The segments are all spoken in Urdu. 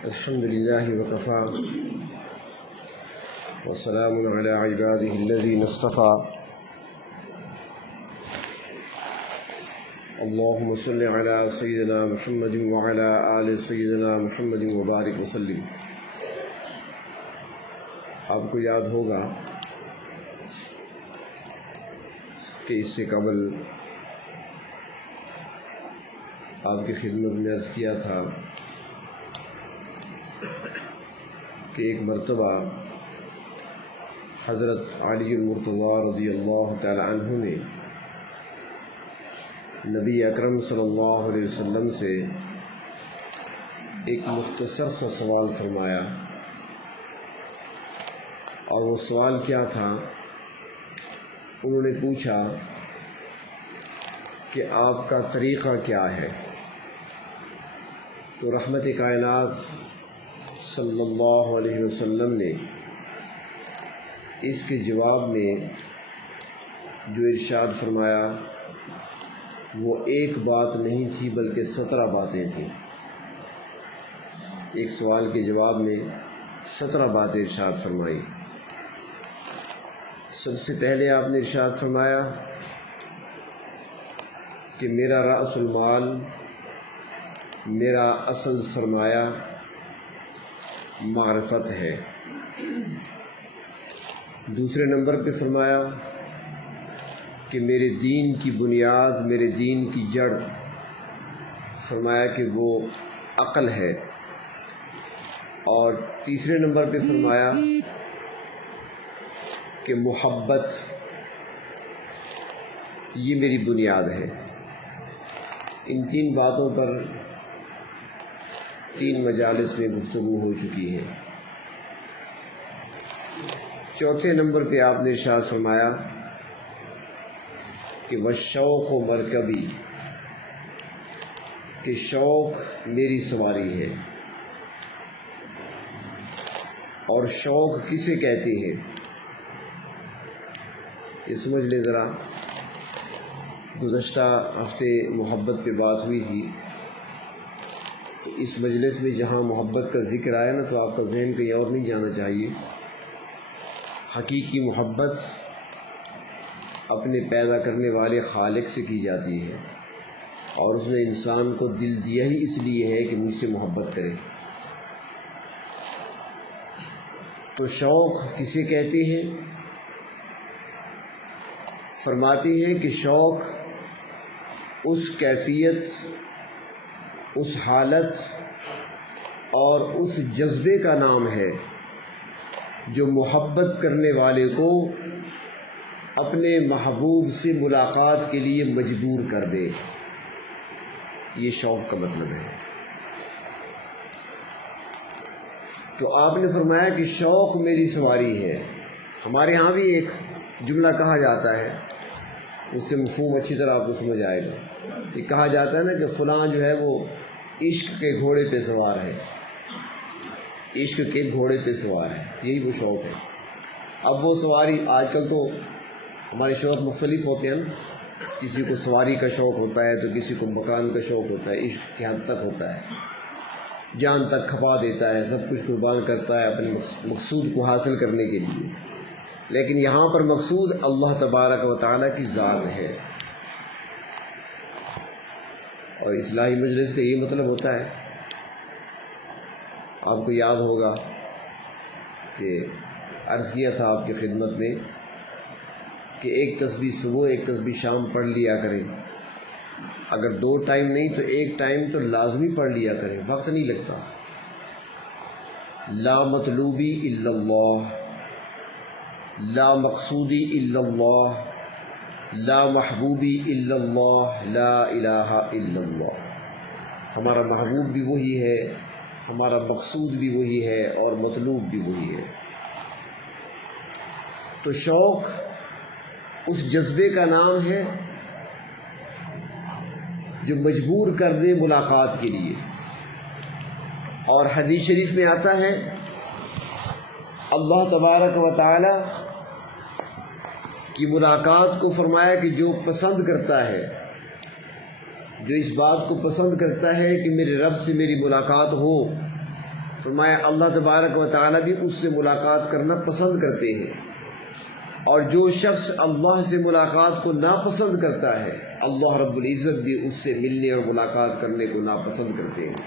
الحمد لله وكفى وسلام على عباده الذين اصطفى اللهم صل على سيدنا محمد وعلى آل سيدنا محمد وبارك وسلم۔ آپ کو یاد ہوگا کہ اس سے قبل آپ کی خدمت میں عرض کیا تھا کہ ایک مرتبہ حضرت علی المرتضیٰ رضی اللہ تعالی عنہ نے نبی اکرم صلی اللہ علیہ وسلم سے ایک مختصر سا سوال فرمایا، اور وہ سوال کیا تھا؟ انہوں نے پوچھا کہ آپ کا طریقہ کیا ہے؟ تو رحمت کائنات صلی اللہ علیہ وسلم نے اس کے جواب میں جو ارشاد فرمایا وہ ایک بات نہیں تھی بلکہ 17 باتیں تھیں۔ ایک سوال کے جواب میں 17 باتیں ارشاد فرمائی۔ سب سے پہلے آپ نے ارشاد فرمایا کہ میرا رأس المال، میرا اصل سرمایہ معرفت ہے۔ دوسرے نمبر پہ فرمایا کہ میرے دین کی بنیاد، میرے دین کی جڑ، فرمایا کہ وہ عقل ہے۔ اور تیسرے نمبر پہ فرمایا کہ محبت، یہ میری بنیاد ہے۔ ان 3 باتوں پر 3 مجالس میں گفتگو ہو چکی ہے۔ چوتھے نمبر پہ آپ نے ارشاد فرمایا کہ والشوق مرکبی، کہ شوق میری سواری ہے۔ اور شوق کسے کہتے ہیں یہ سمجھ لیں ذرا۔ گزشتہ ہفتے محبت پہ بات ہوئی تھی، تو اس مجلس میں جہاں محبت کا ذکر آیا نا، تو آپ کا ذہن کہیں اور نہیں جانا چاہیے۔ حقیقی محبت اپنے پیدا کرنے والے خالق سے کی جاتی ہے، اور اس نے انسان کو دل دیا ہی اس لیے ہے کہ مجھ سے محبت کرے۔ تو شوق کسے کہتے ہیں؟ فرماتے ہیں کہ شوق اس کیفیت، اس حالت اور اس جذبے کا نام ہے جو محبت کرنے والے کو اپنے محبوب سے ملاقات کے لیے مجبور کر دے۔ یہ شوق کا مطلب ہے۔ تو آپ نے فرمایا کہ شوق میری سواری ہے۔ ہمارے ہاں بھی ایک جملہ کہا جاتا ہے، اس سے مفہوم اچھی طرح آپ کو سمجھ آئے گا۔ یہ کہا جاتا ہے نا کہ فلاں جو ہے وہ عشق کے گھوڑے پہ سوار ہے، عشق کے گھوڑے پہ سوار ہے، یہی وہ شوق ہے۔ اب وہ سواری، آج کل تو ہمارے شوق مختلف ہوتے ہیں نا، کسی کو سواری کا شوق ہوتا ہے تو کسی کو مکان کا شوق ہوتا ہے، عشق کی حد تک ہوتا ہے، جان تک کھپا دیتا ہے، سب کچھ قربان کرتا ہے اپنے مقصود کو حاصل کرنے کے لیے۔ لیکن یہاں پر مقصود اللہ تبارک و تعالیٰ کی ذات ہے۔ اور اصلاحی مجلس کا یہ مطلب ہوتا ہے، آپ کو یاد ہوگا کہ عرض کیا تھا آپ کی خدمت میں کہ ایک تسبیح صبح، ایک تسبیح شام پڑھ لیا کریں۔ اگر 2 ٹائم نہیں تو 1 ٹائم تو لازمی پڑھ لیا کریں، وقت نہیں لگتا۔ لا مطلوبی الا اللہ، لا مقصودی الا اللہ، لا محبوبی الا اللہ، لا الہ الا اللہ۔ ہمارا محبوب بھی وہی ہے، ہمارا مقصود بھی وہی ہے، اور مطلوب بھی وہی ہے۔ تو شوق اس جذبے کا نام ہے جو مجبور کر دے ملاقات کے لیے۔ اور حدیث شریف میں آتا ہے اللہ تبارک و تعالی کی ملاقات کو فرمایا کہ جو پسند کرتا ہے، جو اس بات کو پسند کرتا ہے کہ میرے رب سے میری ملاقات ہو، فرمایا اللہ تبارک و تعالیٰ بھی اس سے ملاقات کرنا پسند کرتے ہیں، اور جو شخص اللہ سے ملاقات کو ناپسند کرتا ہے اللہ رب العزت بھی اس سے ملنے اور ملاقات کرنے کو ناپسند کرتے ہیں۔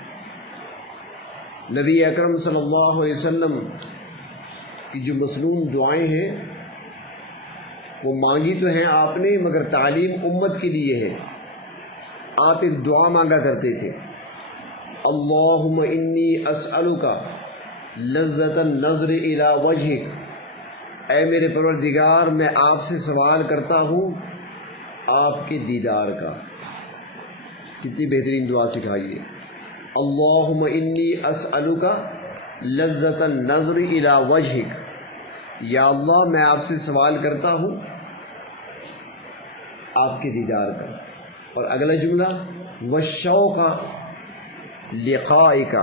نبی اکرم صلی اللہ علیہ وسلم کی جو مصنون دعائیں ہیں وہ مانگی تو ہیں آپ نے، مگر تعلیم امت کے لیے ہے۔ آپ ایک دعا مانگا کرتے تھے، اللہم انی اسألک لذت النظر الی وجہک، اے میرے پروردگار میں آپ سے سوال کرتا ہوں آپ کے دیدار کا۔ کتنی بہترین دعا سکھائیے، اللہم انی اسألک لذت النظر الی وجہک، یا اللہ میں آپ سے سوال کرتا ہوں آپ کے دیدار کا۔ اور اگلا جملہ والشوق لقائک،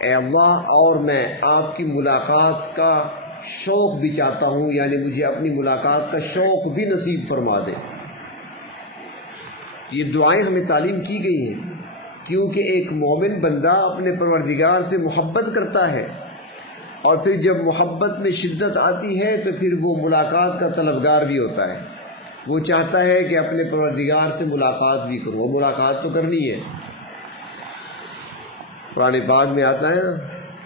اے اللہ اور میں آپ کی ملاقات کا شوق بھی چاہتا ہوں، یعنی مجھے اپنی ملاقات کا شوق بھی نصیب فرما دے۔ یہ دعائیں ہمیں تعلیم کی گئی ہیں کیونکہ ایک مومن بندہ اپنے پروردگار سے محبت کرتا ہے، اور پھر جب محبت میں شدت آتی ہے تو پھر وہ ملاقات کا طلبگار بھی ہوتا ہے، وہ چاہتا ہے کہ اپنے پروردگار سے ملاقات بھی کروں، وہ ملاقات تو کرنی ہے۔ قرآن پاک میں آتا ہے نا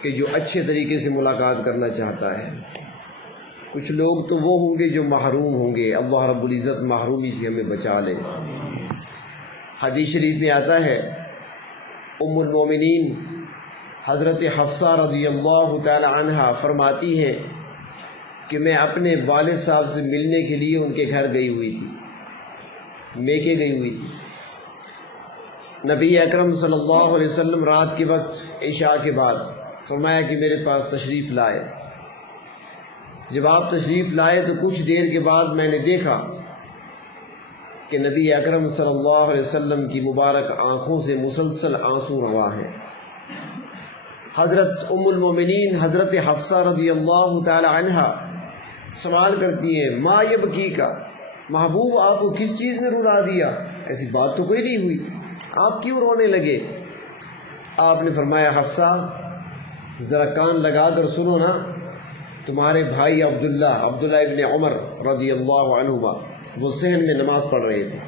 کہ جو اچھے طریقے سے ملاقات کرنا چاہتا ہے، کچھ لوگ تو وہ ہوں گے جو محروم ہوں گے، اللہ رب العزت محرومی سے ہمیں بچا لے۔ حدیث شریف میں آتا ہے ام المومنین حضرت حفصہ رضی اللہ تعالی عنہا فرماتی ہے کہ میں اپنے والد صاحب سے ملنے کے لیے ان کے گھر گئی ہوئی تھی، میکے گئی ہوئی تھی۔ نبی اکرم صلی اللہ علیہ وسلم رات کے وقت عشاء کے بعد فرمایا کہ میرے پاس تشریف لائے۔ جب آپ تشریف لائے تو کچھ دیر کے بعد میں نے دیکھا کہ نبی اکرم صلی اللہ علیہ وسلم کی مبارک آنکھوں سے مسلسل آنسو رواں ہیں۔ حضرت ام المومنین حضرت حفصہ رضی اللہ تعالی عنہا سوال کرتی ہیں ما یبکی کا، محبوب آپ کو کس چیز نے رلا دیا؟ ایسی بات تو کوئی نہیں ہوئی، آپ کیوں رونے لگے؟ آپ نے فرمایا حفصہ ذرا کان لگا کر سنو نا، تمہارے بھائی عبداللہ ابن عمر رضی اللہ عنہما وہ صحن میں نماز پڑھ رہے تھے۔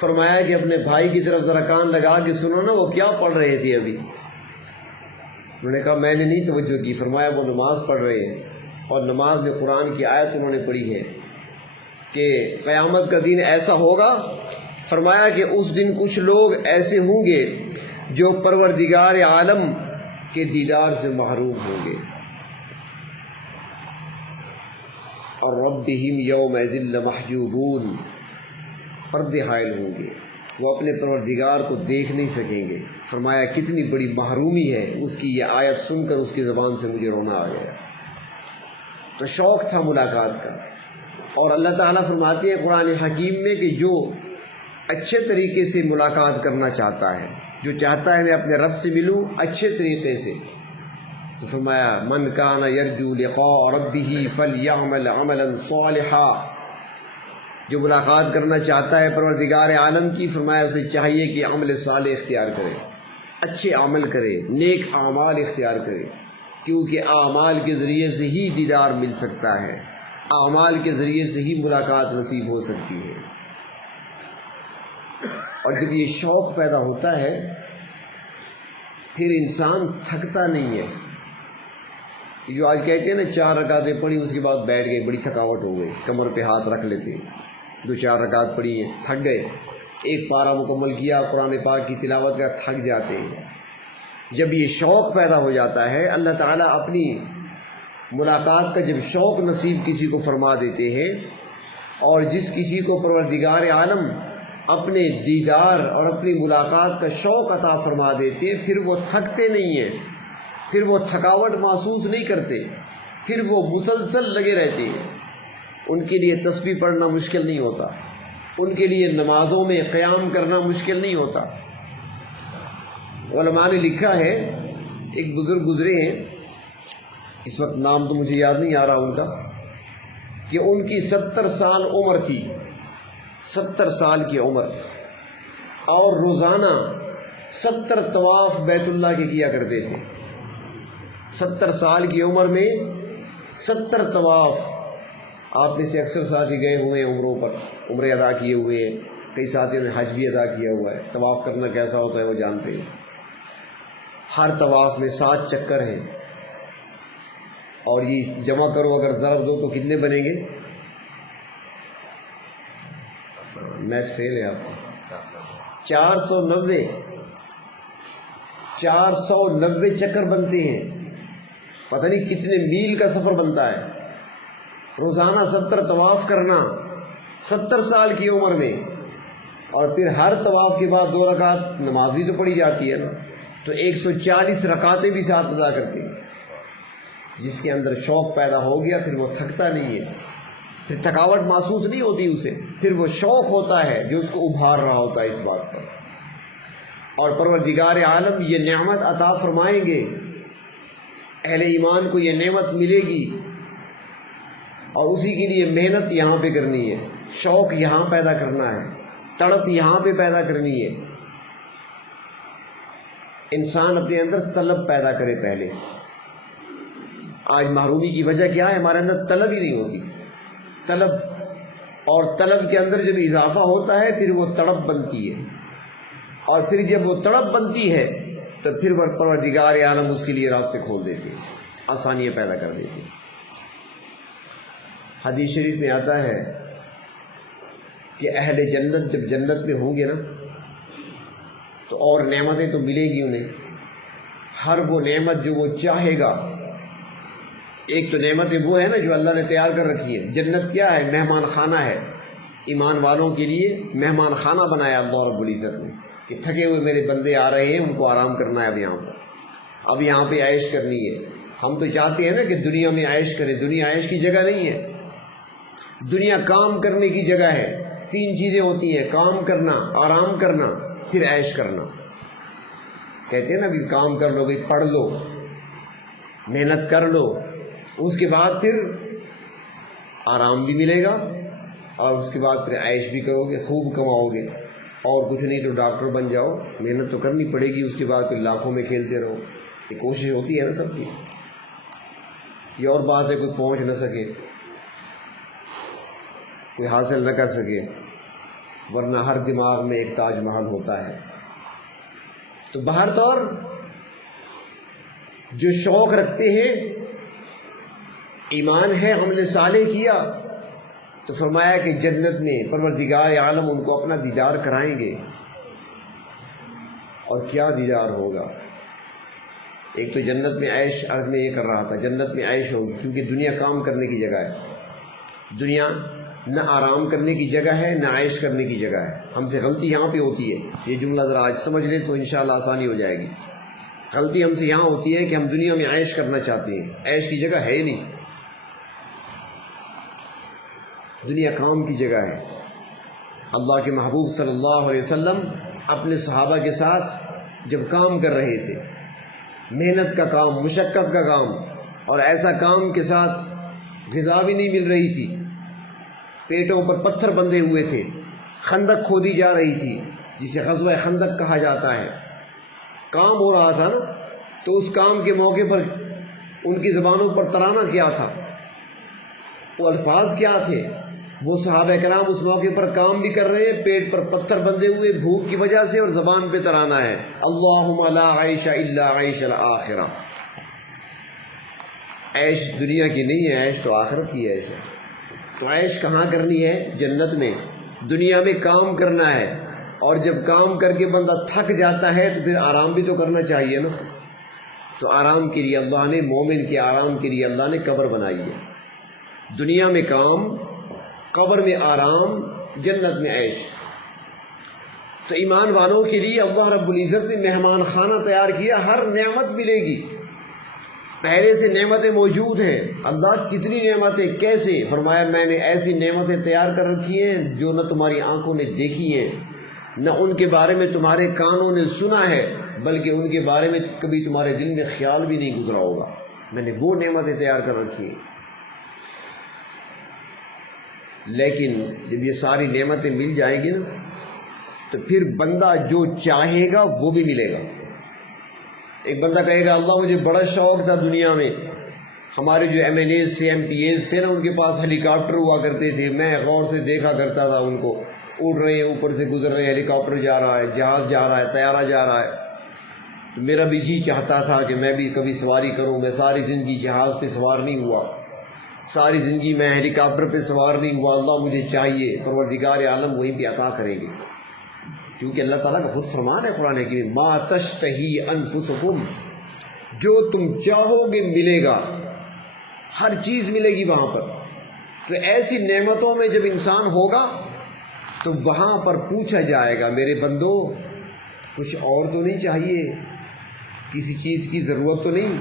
فرمایا کہ اپنے بھائی کی طرف ذرا کان لگا کے سنو نا، وہ کیا پڑھ رہے تھے ابھی؟ انہوں نے کہا میں نے نہیں توجہ کی۔ فرمایا وہ نماز پڑھ رہے ہیں، اور نماز میں قرآن کی آیت انہوں نے پڑھی ہے کہ قیامت کا دن ایسا ہوگا، فرمایا کہ اس دن کچھ لوگ ایسے ہوں گے جو پروردگار عالم کے دیدار سے محروم ہوں گے، اور ربہم یومئذ لمحجوبون، پردے حائل ہوں گے، وہ اپنے پروردگار کو دیکھ نہیں سکیں گے۔ فرمایا کتنی بڑی محرومی ہے اس کی، یہ آیت سن کر اس کی زبان سے مجھے رونا آ گیا۔ تو شوق تھا ملاقات کا، اور اللہ تعالیٰ فرماتے ہیں قرآن حکیم میں کہ جو اچھے طریقے سے ملاقات کرنا چاہتا ہے، جو چاہتا ہے میں اپنے رب سے ملوں اچھے طریقے سے، تو فرمایا من کان یرجو لقاء ربہ فلیعمل عملا صالحا، جو ملاقات کرنا چاہتا ہے پروردگار عالم کی، فرمایا اسے چاہیے کہ عمل صالح اختیار کرے، اچھے عمل کرے، نیک اعمال اختیار کرے، کیونکہ اعمال کے ذریعے سے ہی دیدار مل سکتا ہے، اعمال کے ذریعے سے ہی ملاقات نصیب ہو سکتی ہے۔ اور جب یہ شوق پیدا ہوتا ہے پھر انسان تھکتا نہیں ہے۔ جو آج کہتے ہیں نا 4 رکعتیں پڑھی اس کے بعد بیٹھ گئے، بڑی تھکاوٹ ہو گئی، کمر پہ ہاتھ رکھ لیتے، 2-4 رکعت پڑھی ہیں، تھک گئے، ایک پارہ مکمل کیا قرآن پاک کی تلاوت کا، تھک جاتے ہیں۔ جب یہ شوق پیدا ہو جاتا ہے، اللہ تعالیٰ اپنی ملاقات کا جب شوق نصیب کسی کو فرما دیتے ہیں، اور جس کسی کو پروردگار عالم اپنے دیدار اور اپنی ملاقات کا شوق عطا فرما دیتے ہیں، پھر وہ تھکتے نہیں ہیں، پھر وہ تھکاوٹ محسوس نہیں کرتے، پھر وہ مسلسل لگے رہتے ہیں۔ ان کے لیے تسبیح پڑھنا مشکل نہیں ہوتا، ان کے لیے نمازوں میں قیام کرنا مشکل نہیں ہوتا۔ علماء نے لکھا ہے، ایک بزرگ گزرے ہیں، اس وقت نام تو مجھے یاد نہیں آ رہا ان کا، کہ ان کی 70 سال عمر تھی، 70 سال کی عمر، اور روزانہ 70 طواف بیت اللہ کے کیا کرتے تھے۔ 70 سال کی عمر میں 70 طواف. آپ میں سے اکثر ساتھی گئے ہوئے ہیں عمروں پر، عمرے ادا کیے ہوئے ہیں، کئی ساتھیوں نے حج بھی ادا کیا ہوا ہے. طواف کرنا کیسا ہوتا ہے وہ جانتے ہیں. ہر طواف میں 7 چکر ہیں، اور یہ جمع کرو اگر ضرب دو تو کتنے بنیں گے؟ میتھ فیل ہے آپ کا. 490 چکر بنتے ہیں. پتہ نہیں کتنے میل کا سفر بنتا ہے. روزانہ 70 طواف کرنا 70 سال کی عمر میں، اور پھر ہر طواف کے بعد 2 رکعت نماز بھی تو پڑھی جاتی ہے نا، تو 140 رکعتیں بھی ساتھ ادا کرتے ہیں. جس کے اندر شوق پیدا ہو گیا پھر وہ تھکتا نہیں ہے، پھر تھکاوٹ محسوس نہیں ہوتی اسے، پھر وہ شوق ہوتا ہے جو اس کو ابھار رہا ہوتا ہے اس بات پر. اور پروردگار عالم یہ نعمت عطا فرمائیں گے، اہل ایمان کو یہ نعمت ملے گی، اور اسی کے لیے محنت یہاں پہ کرنی ہے، شوق یہاں پیدا کرنا ہے، تڑپ یہاں پہ پیدا کرنی ہے. انسان اپنے اندر طلب پیدا کرے پہلے. آج محرومی کی وجہ کیا ہے؟ ہمارے اندر طلب ہی نہیں ہوتی. طلب، اور طلب کے اندر جب اضافہ ہوتا ہے پھر وہ تڑپ بنتی ہے، اور پھر جب وہ تڑپ بنتی ہے تو پھر پروردگار عالم اس کے لیے راستے کھول دیتے ہیں، آسانیاں پیدا کر دیتے ہیں. حدیث شریف میں آتا ہے کہ اہل جنت جب جنت میں ہوں گے نا تو اور نعمتیں تو ملے گی انہیں، ہر وہ نعمت جو وہ چاہے گا. ایک تو نعمتیں وہ ہے نا جو اللہ نے تیار کر رکھی ہے. جنت کیا ہے؟ مہمان خانہ ہے. ایمان والوں کے لیے مہمان خانہ بنایا اللہ رب العزت نے کہ تھکے ہوئے میرے بندے آ رہے ہیں، ان کو آرام کرنا ہے اب یہاں پر، اب یہاں پہ عیش کرنی ہے. ہم تو چاہتے ہیں نا کہ دنیا میں عیش کریں. دنیا عیش کی جگہ نہیں ہے، دنیا کام کرنے کی جگہ ہے. 3 چیزیں ہوتی ہیں: کام کرنا، آرام کرنا، پھر عیش کرنا. کہتے ہیں نا بھی کام کر لو، بھی پڑھ لو، محنت کر لو، اس کے بعد پھر آرام بھی ملے گا، اور اس کے بعد پھر عیش بھی کرو گے، خوب کماؤ گے. اور کچھ نہیں تو ڈاکٹر بن جاؤ، محنت تو کرنی پڑے گی. اس کے بعد پھر لاکھوں میں کھیلتے رہو. یہ کوشش ہوتی ہے نا سب کی. یہ اور بات ہے کوئی پہنچ نہ سکے، کوئی حاصل نہ کر سکے، ورنہ ہر دماغ میں ایک تاج محل ہوتا ہے. تو بہر طور جو شوق رکھتے ہیں، ایمان ہے، عمل صالح کیا، تو فرمایا کہ جنت میں پروردگار عالم ان کو اپنا دیدار کرائیں گے. اور کیا دیدار ہوگا؟ ایک تو جنت میں عیش، عرض میں یہ کر رہا تھا، جنت میں عیش ہوگی کیونکہ دنیا کام کرنے کی جگہ ہے. دنیا نہ آرام کرنے کی جگہ ہے، نہ عیش کرنے کی جگہ ہے. ہم سے غلطی یہاں پہ ہوتی ہے. یہ جملہ ذرا آج سمجھ لیں تو انشاءاللہ آسانی ہو جائے گی. غلطی ہم سے یہاں ہوتی ہے کہ ہم دنیا میں عیش کرنا چاہتے ہیں، عیش کی جگہ ہے ہی نہیں. دنیا کام کی جگہ ہے. اللہ کے محبوب صلی اللہ علیہ وسلم اپنے صحابہ کے ساتھ جب کام کر رہے تھے، محنت کا کام، مشقت کا کام، اور ایسا کام کے ساتھ غذا بھی نہیں مل رہی تھی، پیٹوں پر پتھر بندھے ہوئے تھے، خندق کھودی جا رہی تھی جسے غزوہ خندق کہا جاتا ہے. کام ہو رہا تھا نا، تو اس کام کے موقع پر ان کی زبانوں پر ترانہ کیا تھا، وہ الفاظ کیا تھے؟ وہ صحابہ کرام اس موقع پر کام بھی کر رہے ہیں، پیٹ پر پتھر بندھے ہوئے بھوک کی وجہ سے، اور زبان پہ ترانہ ہے اللہم لا عیش الا عیش الآخرہ. عیش دنیا کی نہیں ہے، عیش تو آخرت کی عیش ہے. تو عیش کہاں کرنی ہے؟ جنت میں. دنیا میں کام کرنا ہے، اور جب کام کر کے بندہ تھک جاتا ہے تو پھر آرام بھی تو کرنا چاہیے نا. تو آرام کے لیے اللہ نے، مومن کے آرام کے لیے اللہ نے قبر بنائی ہے. دنیا میں کام، قبر میں آرام، جنت میں عیش. تو ایمان والوں کے لیے اللہ رب العزت نے مہمان خانہ تیار کیا. ہر نعمت ملے گی، پہلے سے نعمتیں موجود ہیں. اللہ کتنی نعمتیں، کیسے؟ فرمایا میں نے ایسی نعمتیں تیار کر رکھی ہیں جو نہ تمہاری آنکھوں نے دیکھی ہیں، نہ ان کے بارے میں تمہارے کانوں نے سنا ہے، بلکہ ان کے بارے میں کبھی تمہارے دل میں خیال بھی نہیں گزرا ہوگا. میں نے وہ نعمتیں تیار کر رکھی ہیں. لیکن جب یہ ساری نعمتیں مل جائیں گی نا، تو پھر بندہ جو چاہے گا وہ بھی ملے گا. ایک بندہ کہے گا اللہ مجھے بڑا شوق تھا دنیا میں، ہمارے جو ایم این ایز تھے، ایم پی ایز تھے نا، ان کے پاس ہیلی کاپٹر ہوا کرتے تھے، میں غور سے دیکھا کرتا تھا ان کو، اڑ رہے ہیں، اوپر سے گزر رہے ہیں، ہیلی کاپٹر جا رہا ہے، جہاز جا رہا ہے، طیارہ جا رہا ہے، تو میرا بھی جی چاہتا تھا کہ میں بھی کبھی سواری کروں۔ میں ساری زندگی جہاز پہ سوار نہیں ہوا، ساری زندگی میں ہیلی کاپٹر پہ سوار نہیں ہوا، اللہ مجھے چاہیے۔ پروردگار عالم وہیں پہ عطا کریں گے، کیونکہ اللہ تعالیٰ کا خود فرمان ہے قرآن حکیم میں، ما تشتہی انفسکم، جو تم چاہو گے ملے گا، ہر چیز ملے گی وہاں پر۔ تو ایسی نعمتوں میں جب انسان ہوگا تو وہاں پر پوچھا جائے گا میرے بندو کچھ اور تو نہیں چاہیے، کسی چیز کی ضرورت تو نہیں؟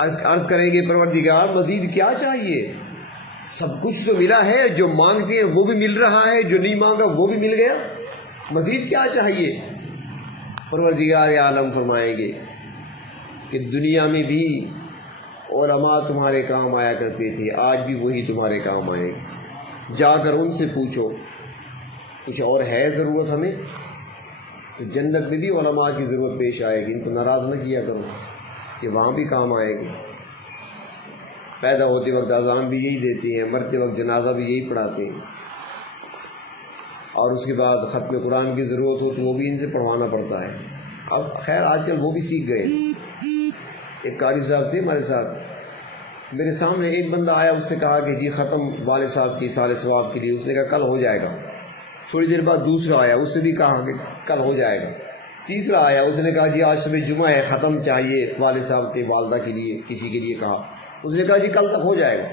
عرض کریں گے پروردگار مزید کیا چاہیے، سب کچھ تو ملا ہے، جو مانگتے ہیں وہ بھی مل رہا ہے، جو نہیں مانگا وہ بھی مل گیا، مزید کیا چاہیے؟ پروردگار عالم فرمائیں گے کہ دنیا میں بھی علماء تمہارے کام آیا کرتے تھے، آج بھی وہی تمہارے کام آئیں گے، جا کر ان سے پوچھو کچھ اور ہے ضرورت ہمیں؟ تو جنت میں بھی علماء کی ضرورت پیش آئے گی، ان کو ناراض نہ کیا کرو کہ وہاں بھی کام آئیں گے۔ پیدا ہوتے وقت اذان بھی یہی دیتے ہیں، مرتے وقت جنازہ بھی یہی پڑھاتے ہیں، اور اس کے بعد ختم قرآن کی ضرورت ہو تو وہ بھی ان سے پڑھوانا پڑتا ہے۔ اب خیر آج کل وہ بھی سیکھ گئے۔ ایک قاری صاحب تھے ہمارے ساتھ، میرے سامنے ایک بندہ آیا، اس سے کہا کہ جی ختم والد صاحب کی ایصال ثواب کے لیے، اس نے کہا کل ہو جائے گا۔ تھوڑی دیر بعد دوسرا آیا، اس سے بھی کہا کہ کل ہو جائے گا۔ تیسرا آیا، اس نے کہا جی آج صبح جمعہ ہے، ختم چاہیے والد صاحب کے والدہ کے لیے، کسی کے لیے کہا، اس نے کہا جی کل تک ہو جائے گا۔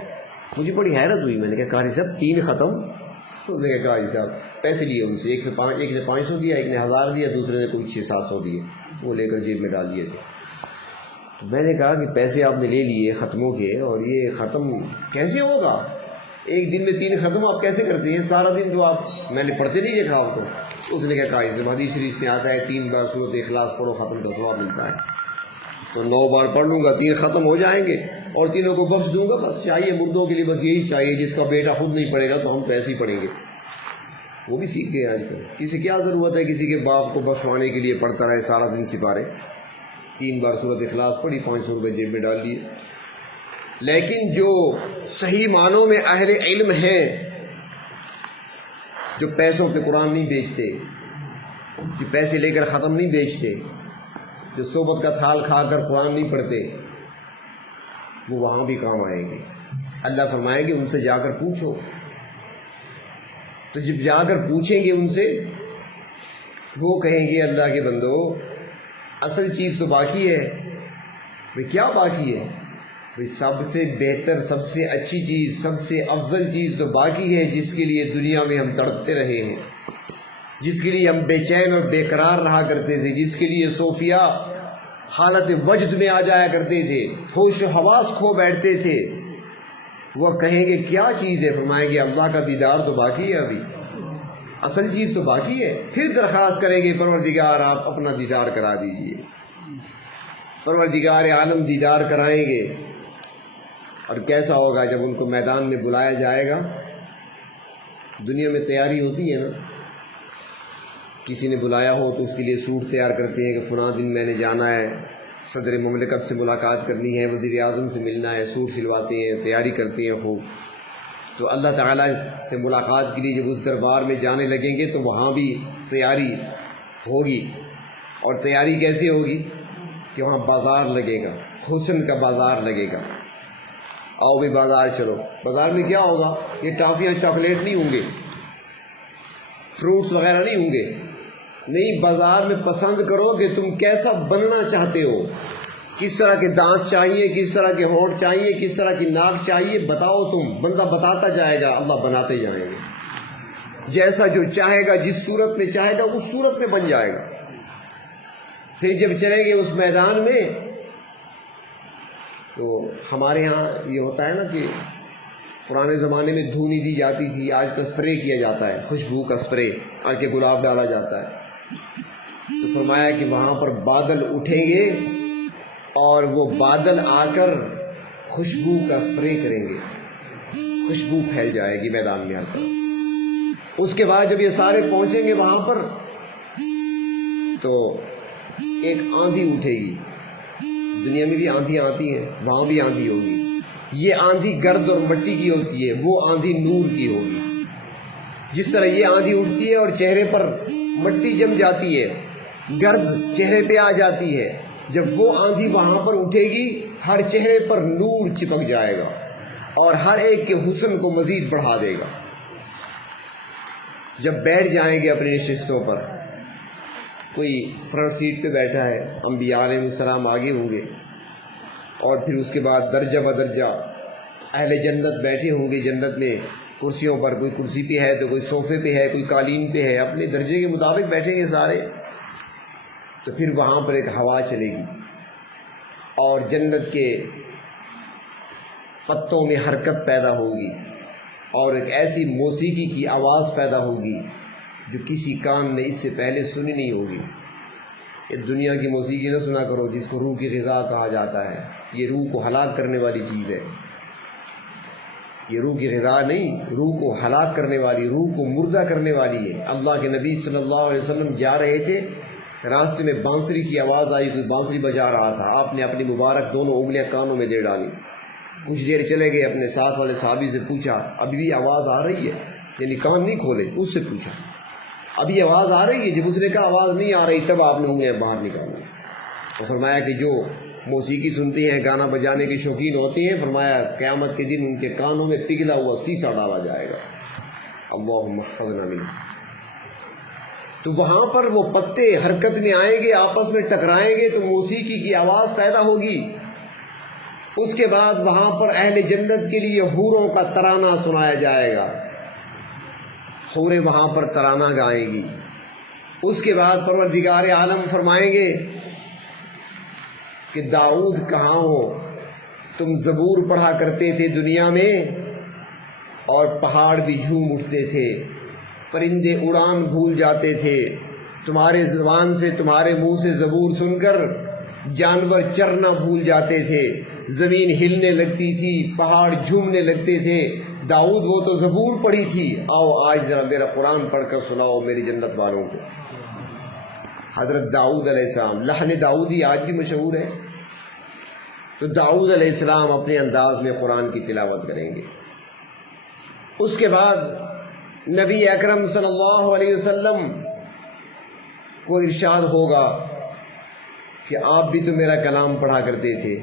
مجھے بڑی حیرت ہوئی، میں نے کہا قاری صاحب 3 ختم؟ اس نے کہا قاری صاحب پیسے لیے ان سے، ایک نے 500 دیا، ایک نے 1000 دیا، دوسرے نے کوئی 600-700 دیے، وہ لے کر جیب میں ڈال دیے تھے۔ میں نے کہا کہ پیسے آپ نے لے لیے ختموں کے، اور یہ ختم کیسے ہوگا؟ ایک دن میں 3 ختم آپ کیسے کرتے ہیں؟ سارا دن تو آپ، میں نے پڑھتے نہیں دیکھا آپ کو۔ اس نے کہا اس حدیث شریف میں آتا ہے 3 بار سورۃ اخلاص پڑھو ختم کا ثواب ملتا ہے، تو 9 بار پڑھ لوں گا، 3 ختم ہو جائیں گے اور تینوں کو بخش دوں گا۔ بس چاہیے مردوں کے لیے بس یہی چاہیے، جس کا بیٹا خود نہیں پڑھے گا تو ہم تو ایسے ہی پڑھیں گے۔ وہ بھی سیکھ گئے آج کل، کسی کیا ضرورت ہے کسی کے باپ کو بخشوانے کے لیے پڑھتا رہے سارا دن سپارے، 3 بار سورۃ اخلاص پڑھی، 500 روپے جیب میں ڈال لیے۔ لیکن جو صحیح معنوں میں اہل علم ہیں، جو پیسوں پہ قرآن نہیں بیچتے، جو پیسے لے کر ختم نہیں بیچتے، جو صحبت کا تھال کھا کر قرآن نہیں پڑھتے، وہ وہاں بھی کام آئیں گے۔ اللہ فرمائے گے ان سے جا کر پوچھو، تو جب جا کر پوچھیں گے ان سے، وہ کہیں گے اللہ کے بندو اصل چیز تو باقی ہے۔ بھئی کیا باقی ہے؟ بھئی سب سے بہتر، سب سے اچھی چیز، سب سے افضل چیز تو باقی ہے، جس کے لیے دنیا میں ہم تڑپتے رہے ہیں، جس کے لیے ہم بے چین اور بے قرار رہا کرتے تھے، جس کے لیے صوفیہ حالت وجد میں آ جایا کرتے تھے، ہوش و حواس کھو بیٹھتے تھے۔ وہ کہیں گے کیا چیز ہے؟ فرمائیں گے اللہ کا دیدار تو باقی ہے، ابھی اصل چیز تو باقی ہے۔ پھر درخواست کریں گے پروردگار آپ اپنا دیدار کرا دیجئے۔ پروردگار عالم دیدار کرائیں گے، اور کیسا ہوگا جب ان کو میدان میں بلایا جائے گا؟ دنیا میں تیاری ہوتی ہے نا، کسی نے بلایا ہو تو اس کے لیے سوٹ تیار کرتے ہیں کہ فلاں دن میں نے جانا ہے، صدر مملکت سے ملاقات کرنی ہے، وزیر اعظم سے ملنا ہے، سوٹ سلواتے ہیں، تیاری کرتے ہیں خوب۔ تو اللہ تعالیٰ سے ملاقات کے لیے جب اس دربار میں جانے لگیں گے تو وہاں بھی تیاری ہوگی، اور تیاری کیسے ہوگی کہ وہاں بازار لگے گا، حسن کا بازار لگے گا۔ آؤ بھی بازار چلو، بازار میں کیا ہوگا؟ یہ ٹافیاں چاکلیٹ نہیں ہوں گے، فروٹس وغیرہ نہیں ہوں گے، نہیں، بازار میں پسند کرو کہ تم کیسا بننا چاہتے ہو، کس طرح کے دانت چاہیے، کس طرح کے ہونٹ چاہیے، کس طرح کی ناک چاہیے، بتاؤ تم، بندہ بتاتا جائے گا، اللہ بناتے جائیں گے، جیسا جو چاہے گا، جس صورت میں چاہے گا اس صورت میں بن جائے گا۔ پھر جب چلیں گے اس میدان میں تو ہمارے ہاں یہ ہوتا ہے نا کہ پرانے زمانے میں دھونی دی جاتی تھی، آج کا اسپرے کیا جاتا ہے، خوشبو کا اسپرے، آج کے گلاب ڈالا جاتا ہے۔ تو فرمایا کہ وہاں پر بادل اٹھیں گے اور وہ بادل آ کر خوشبو کا اسپرے کریں گے، خوشبو پھیل جائے گی میدان میں ہر طرف۔ اس کے بعد جب یہ سارے پہنچیں گے وہاں پر تو ایک آندھی اٹھے گی، دنیا میں بھی آندھیاں آتی ہیں، وہاں بھی آندھی ہوگی. یہ آندھی گرد اور مٹی کی ہوتی ہے، وہ آندھی نور کی ہوگی. جس طرح یہ آندھی اٹھتی ہے اور چہرے پر مٹی جم جاتی ہے، گرد چہرے پہ آ جاتی ہے، جب وہ آندھی وہاں پر اٹھے گی ہر چہرے پر نور چپک جائے گا اور ہر ایک کے حسن کو مزید بڑھا دے گا. جب بیٹھ جائیں گے اپنی نشستوں پر، کوئی فرنٹ سیٹ پہ بیٹھا ہے، انبیاء علیہ السلام آگے ہوں گے، اور پھر اس کے بعد درجہ بدرجہ اہل جنت بیٹھے ہوں گے جنت میں کرسیوں پر. کوئی کرسی پہ ہے تو کوئی صوفے پہ ہے، کوئی قالین پہ ہے، اپنے درجے کے مطابق بیٹھیں گے سارے. تو پھر وہاں پر ایک ہوا چلے گی اور جنت کے پتوں میں حرکت پیدا ہوگی اور ایک ایسی موسیقی کی آواز پیدا ہوگی جو کسی کان نے اس سے پہلے سنی نہیں ہوگی. یہ دنیا کی موسیقی نہ سنا کرو جس کو روح کی غذا کہا جاتا ہے. یہ روح کو ہلاک کرنے والی چیز ہے. یہ روح کی غذا نہیں، روح کو ہلاک کرنے والی، روح کو مردہ کرنے والی ہے. اللہ کے نبی صلی اللہ علیہ وسلم جا رہے تھے، راستے میں بانسری کی آواز آئی، کوئی بانسری بجا رہا تھا. آپ نے اپنی مبارک دونوں انگلیاں کانوں میں دے ڈالی. کچھ دیر چلے گئے، اپنے ساتھ والے صحابی سے پوچھا ابھی بھی آواز آ رہی ہے؟ یعنی کان نہیں کھولے، اس سے پوچھا ابھی آواز آ رہی ہے؟ جب اس نے کہا آواز نہیں آ رہی تب آپ نے انگلیاں باہر نکالی. تو فرمایا کہ جو موسیقی سنتی ہیں، گانا بجانے کے شوقین ہوتے ہیں، فرمایا قیامت کے دن ان کے کانوں میں پگھلا ہوا سیسا ڈالا جائے گا. اللہم احفظنا منہ. تو وہاں پر وہ پتے حرکت میں آئیں گے، آپس میں ٹکرائیں گے تو موسیقی کی آواز پیدا ہوگی. اس کے بعد وہاں پر اہل جنت کے لیے حوروں کا ترانہ سنایا جائے گا. حوریں وہاں پر ترانہ گائیں گی. اس کے بعد پروردگار عالم فرمائیں گے کہ داؤد کہاں ہو؟ تم زبور پڑھا کرتے تھے دنیا میں اور پہاڑ بھی جھوم اٹھتے تھے، پرندے اڑان بھول جاتے تھے، تمہارے زبان سے، تمہارے منہ سے زبور سن کر جانور چرنا بھول جاتے تھے، زمین ہلنے لگتی تھی، پہاڑ جھومنے لگتے تھے. داؤد وہ تو زبور پڑھی تھی، آؤ آج ذرا میرا قرآن پڑھ کر سناؤ میری جنت والوں کو. حضرت داؤد علیہ السلام، لحن داؤدی آج بھی مشہور ہے. تو داؤد علیہ السلام اپنے انداز میں قرآن کی تلاوت کریں گے. اس کے بعد نبی اکرم صلی اللہ علیہ وسلم کو ارشاد ہوگا کہ آپ بھی تو میرا کلام پڑھا کرتے تھے.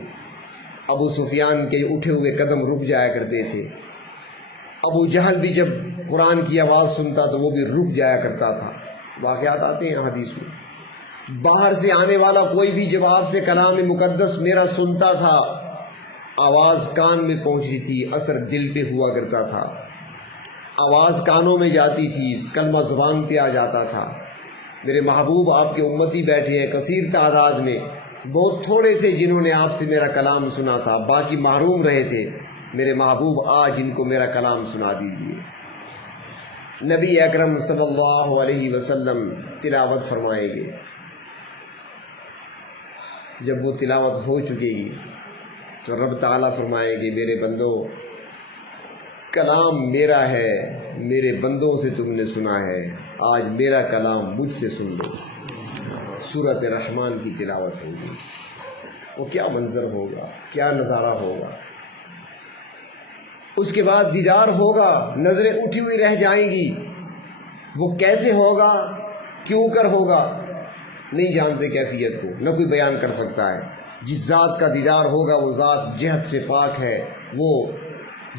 ابو سفیان کے اٹھے ہوئے قدم رک جایا کرتے تھے. ابو جہل بھی جب قرآن کی آواز سنتا تو وہ بھی رک جایا کرتا تھا. واقعات آتے ہیں حدیث میں. باہر سے آنے والا کوئی بھی جب آپ سے کلام مقدس میرا سنتا تھا، آواز کان میں پہنچتی تھی، اثر دل پہ ہوا کرتا تھا. آواز کانوں میں جاتی تھی، کلمہ زبان پہ آ جاتا تھا. میرے محبوب آپ کے امتی بیٹھے ہیں کثیر تعداد میں، بہت تھوڑے تھے جنہوں نے آپ سے میرا کلام سنا تھا، باقی محروم رہے تھے. میرے محبوب آج ان کو میرا کلام سنا دیجیے. نبی اکرم صلی اللہ علیہ وسلم تلاوت فرمائیں گے. جب وہ تلاوت ہو چکے گی تو رب تعالیٰ فرمائیں گے میرے بندو کلام میرا ہے، میرے بندوں سے تم نے سنا ہے، آج میرا کلام مجھ سے سن لو. سورۃ رحمان کی تلاوت ہوگی. وہ کیا منظر ہوگا، کیا نظارہ ہوگا. اس کے بعد دیدار ہوگا، نظریں اٹھی ہوئی رہ جائیں گی. وہ کیسے ہوگا، کیوں کر ہوگا، نہیں جانتے کیفیت کو، نہ کوئی بیان کر سکتا ہے. جس ذات کا دیدار ہوگا وہ ذات جہت سے پاک ہے، وہ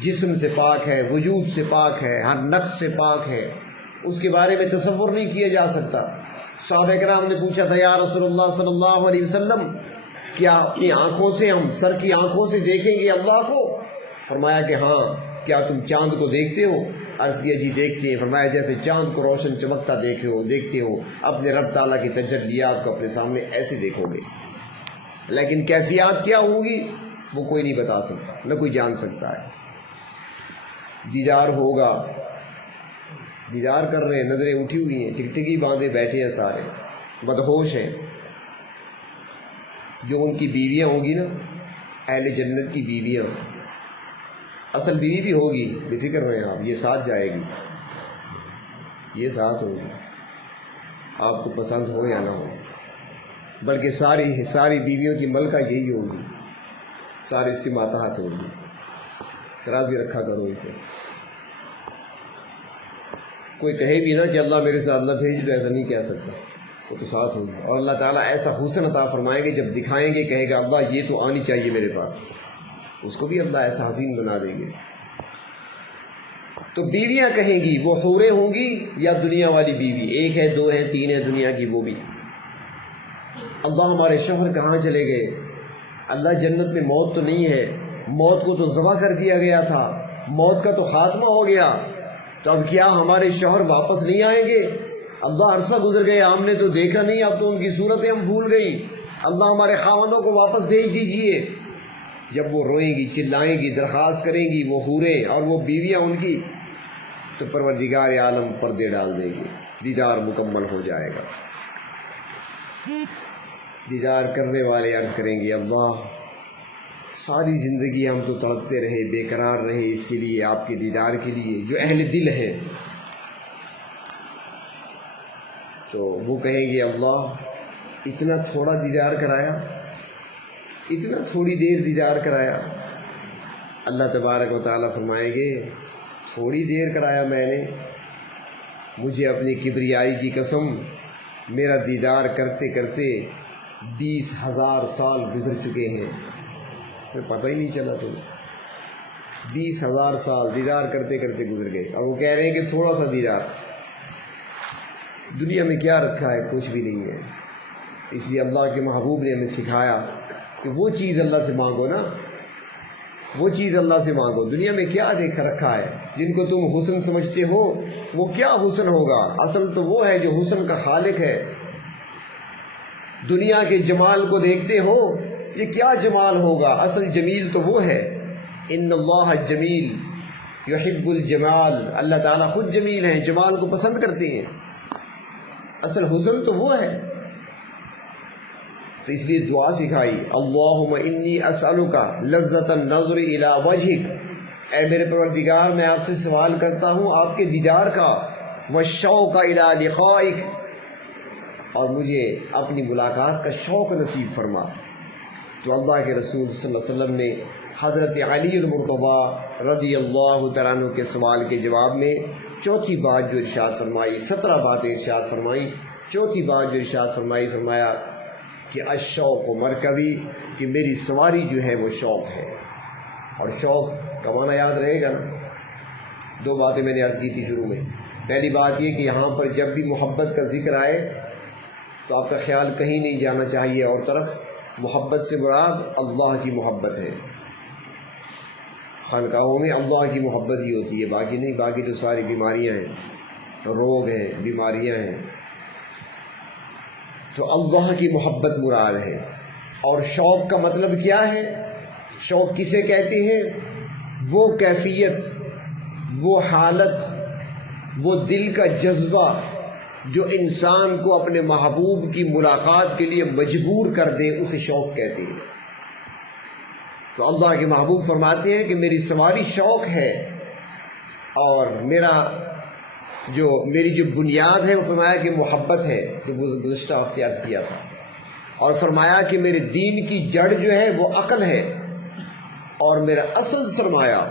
جسم سے پاک ہے، وجود سے پاک ہے، ہر نفس سے پاک ہے. اس کے بارے میں تصور نہیں کیا جا سکتا. صحابہ کرام نے پوچھا تھا یا رسول اللہ صلی اللہ علیہ وسلم کیا اپنی آنکھوں سے، ہم سر کی آنکھوں سے دیکھیں گے اللہ کو؟ فرمایا کہ ہاں. کیا تم چاند کو دیکھتے ہو؟ عرض کیا جی دیکھتے ہیں. فرمایا جیسے چاند کو روشن چمکتا دیکھتے ہو اپنے رب تعالیٰ کی تجلیات کو اپنے سامنے ایسے دیکھو گے. لیکن کیفیات کیا ہوں گی وہ کوئی نہیں بتا سکتا، نہ کوئی جان سکتا ہے. دیدار ہوگا، دیدار کر رہے ہیں، نظریں اٹھی ہوئی ہیں، ٹکٹکی باندھے بیٹھے ہیں، سارے بدہوش ہیں. جو ان کی بیویاں ہوں گی نا، اہل جنت کی بیویاں، اصل بیوی بھی ہوگی، بے فکر رہیں آپ، یہ ساتھ جائے گی، یہ ساتھ ہوگی، آپ کو پسند ہو یا نہ ہو. بلکہ ساری بیویوں کی ملکہ یہی ہوگی، سارے اس کی ماتحت ہوگی۔ ترازی رکھا کرو اسے۔ کوئی کہے بھی نا کہ اللہ میرے ساتھ نہ بھیج، تو ایسا نہیں کہہ سکتا، وہ تو ساتھ ہوگی۔ اور اللہ تعالیٰ ایسا حسن عطا فرمائیں گے، جب دکھائیں گے کہے گا اللہ یہ تو آنی چاہیے میرے پاس، اس کو بھی اللہ ایسا حسین بنا دیں گے۔ تو بیویاں کہیں گی، وہ حوریں ہوں گی یا دنیا والی بیوی، ایک ہے، دو ہے، تین ہے دنیا کی، وہ بھی اللہ ہمارے شوہر کہاں چلے گئے؟ اللہ جنت میں موت تو نہیں ہے، موت کو تو ذبح کر دیا گیا تھا، موت کا تو خاتمہ ہو گیا، تو اب کیا ہمارے شوہر واپس نہیں آئیں گے؟ اللہ عرصہ گزر گئے، ہم نے تو دیکھا نہیں، اب تو ان کی صورتیں ہم بھول گئی، اللہ ہمارے خاوندوں کو واپس بھیج دیجئے۔ جب وہ روئیں گی، چلائیں گی، درخواست کریں گی، وہ حوریں اور وہ بیویاں ان کی، تو پروردگار عالم پردے ڈال دیں گے، دیدار مکمل ہو جائے گا۔ دیدار کرنے والے عرض کریں گے اللہ ساری زندگی ہم تو تڑپتے رہے، بے قرار رہے اس کے لیے، آپ کے دیدار کے لیے، جو اہل دل ہے۔ تو وہ کہیں گے اللہ اتنا تھوڑا دیدار کرایا، اتنا تھوڑی دیر دیدار کرایا۔ اللہ تبارک و تعالیٰ فرمائیں گے تھوڑی دیر کرایا میں نے، مجھے اپنی کبریائی کی قسم، میرا دیدار کرتے کرتے 20,000 سال گزر چکے ہیں، پھر پتہ ہی نہیں چلا تمہیں۔ 20,000 سال دیدار کرتے کرتے گزر گئے، اور وہ کہہ رہے ہیں کہ تھوڑا سا دیدار۔ دنیا میں کیا رکھا ہے؟ کچھ بھی نہیں ہے۔ اس لیے اللہ کے محبوب نے ہمیں سکھایا کہ وہ چیز اللہ سے مانگو نا، وہ چیز اللہ سے مانگو۔ دنیا میں کیا دیکھ رکھا ہے؟ جن کو تم حسن سمجھتے ہو وہ کیا حسن ہوگا؟ اصل تو وہ ہے جو حسن کا خالق ہے۔ دنیا کے جمال کو دیکھتے ہو، یہ کیا جمال ہوگا؟ اصل جمیل تو وہ ہے۔ ان اللہ جمیل یحب الجمال، اللہ تعالیٰ خود جمیل ہیں، جمال کو پسند کرتے ہیں، اصل حسن تو وہ ہے۔ تو اس لیے دعا سکھائی، اللہم انی اسألک لذت النظر الی وجہک، اے میرے پروردگار میں آپ سے سوال کرتا ہوں آپ کے دیدار کا، والشوق الی لقائک، اور مجھے اپنی ملاقات کا شوق نصیب فرما۔ تو اللہ کے رسول صلی اللہ علیہ وسلم نے حضرت علی المرتضیٰ رضی اللہ تعالیٰ عنہ کے سوال کے جواب میں چوتھی بات جو ارشاد فرمائی، 17 باتیں ارشاد فرمائی، چوتھی بات جو ارشاد فرمائی، فرمایا کہ الشوق مرکبی، کہ میری سواری جو ہے وہ شوق ہے۔ اور شوق کا معنی یاد رہے گا نا، 2 باتیں میں نے عرض کی تھی شروع میں۔ پہلی بات یہ کہ یہاں پر جب بھی محبت کا ذکر آئے تو آپ کا خیال کہیں نہیں جانا چاہیے اور طرف، محبت سے مراد اللہ کی محبت ہے۔ خانقاہوں میں اللہ کی محبت ہی ہوتی ہے، باقی نہیں، باقی تو ساری بیماریاں ہیں، روگ ہیں، بیماریاں ہیں۔ تو اللہ کی محبت مراد ہے۔ اور شوق کا مطلب کیا ہے؟ شوق کسے کہتے ہیں؟ وہ کیفیت، وہ حالت، وہ دل کا جذبہ جو انسان کو اپنے محبوب کی ملاقات کے لیے مجبور کر دے، اسے شوق کہتے ہیں۔ تو اللہ کے محبوب فرماتے ہیں کہ میری سواری شوق ہے، اور میری جو بنیاد ہے وہ فرمایا کہ محبت ہے، جو گزشتہ ہفتے عرض کیا تھا، اور فرمایا کہ میرے دین کی جڑ جو ہے وہ عقل ہے، اور میرا اصل سرمایہ،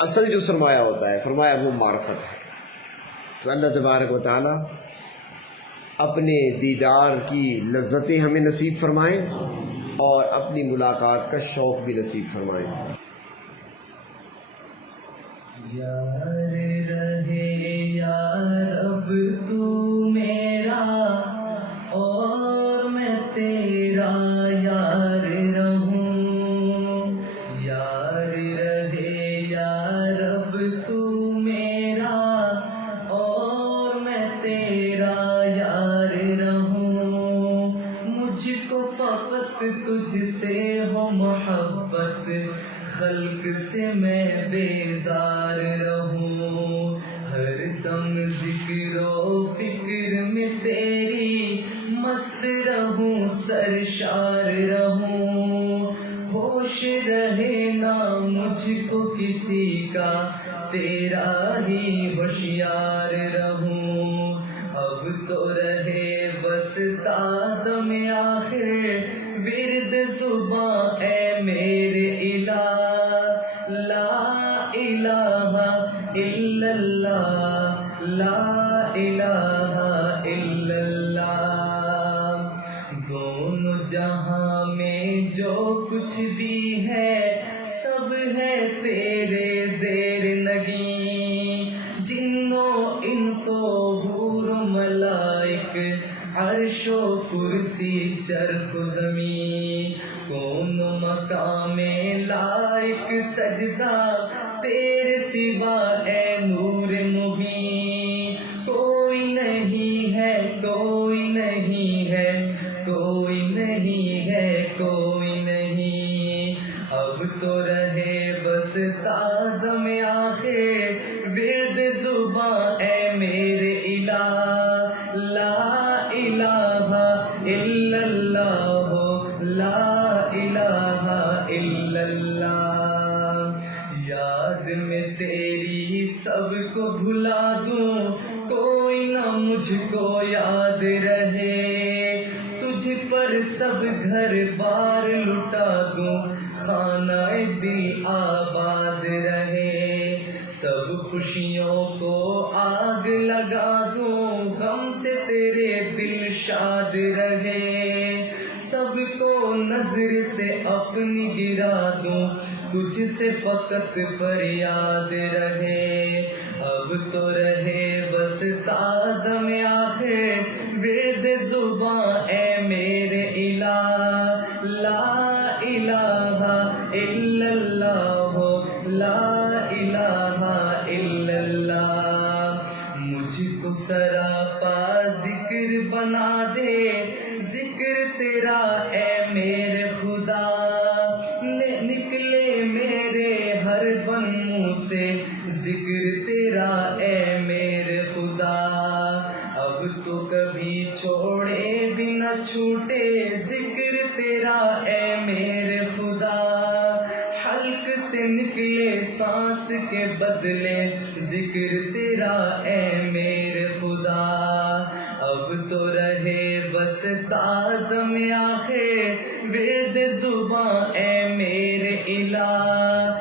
اصل جو سرمایہ ہوتا ہے فرمایا وہ معرفت ہے۔ تو اللہ تبارک و تعالی اپنے دیدار کی لذتیں ہمیں نصیب فرمائیں، اور اپنی ملاقات کا شوق بھی نصیب فرمائیں۔ یار رہے یار اب تو میرا، اور میں تیرا یار رہوں، یار رہے یار اب تو میرا، اور میں تیرا یار رہوں، مجھ کو فقط تجھ سے ہو محبت، خلق سے میں بیزار رہوں، ہر دم ذکر و فکر میں تیری مست رہوں، سرشار رہوں، ہوش رہے نہ مجھ کو کسی کا، تیرا ہی ہوشیار رہوں، اب تو رہے بس دم زباں اے میرے الہ، لا الہ الا اللہ، لا الہ الا اللہ۔ دونوں جہاں میں جو کچھ بھی ہے سب ہے تیرے زیر نگیں، جنوں انس و حور و ملائک، عرش و کرسی چرخ و زمین، کون و مقام لائق سجدہ تیرے سوا اے نور مبین۔ کوئی نہیں ہے، کوئی نہیں ہے، کوئی نہیں ہے، کوئی نہیں۔ اب تو رہے بس تادم آخر ورد زباں اے میرے الہ، لا الہ الا اللہ، لا الہ الا اللہ۔ یاد میں تیری سب کو بھلا دوں، کوئی نہ مجھ کو یاد رہے، تجھ پر سب گھر بار لٹا دوں، خانہ دل آباد رہے، سب خوشیوں کو آگ لگا دوں، غم سے تیرے دل شاد رہے، سب کو نظر سے اپنی گرا دوں، تجھ سے فقط فریاد رہے۔ اب تو رہے بس تادم آخر ورد زباں اے میرے الہ، لا الہ الا اللہ، لا الہ الا اللہ۔ مجھ کو سراپا ذکر بنا دے، ذکر تیرا اے میرے خدا، نکلے میرے ہر بن منہ سے ذکر تیرا اے میرے خدا۔ اب تو کبھی چھوڑے بھی نہ چھوٹے ذکر تیرا اے میرے خدا، حلق سے نکلے سانس کے بدلے ذکر تیرا اے میرے خدا۔ اب تو رہے بس تادم آخر ورد زباں اے میرے الہ،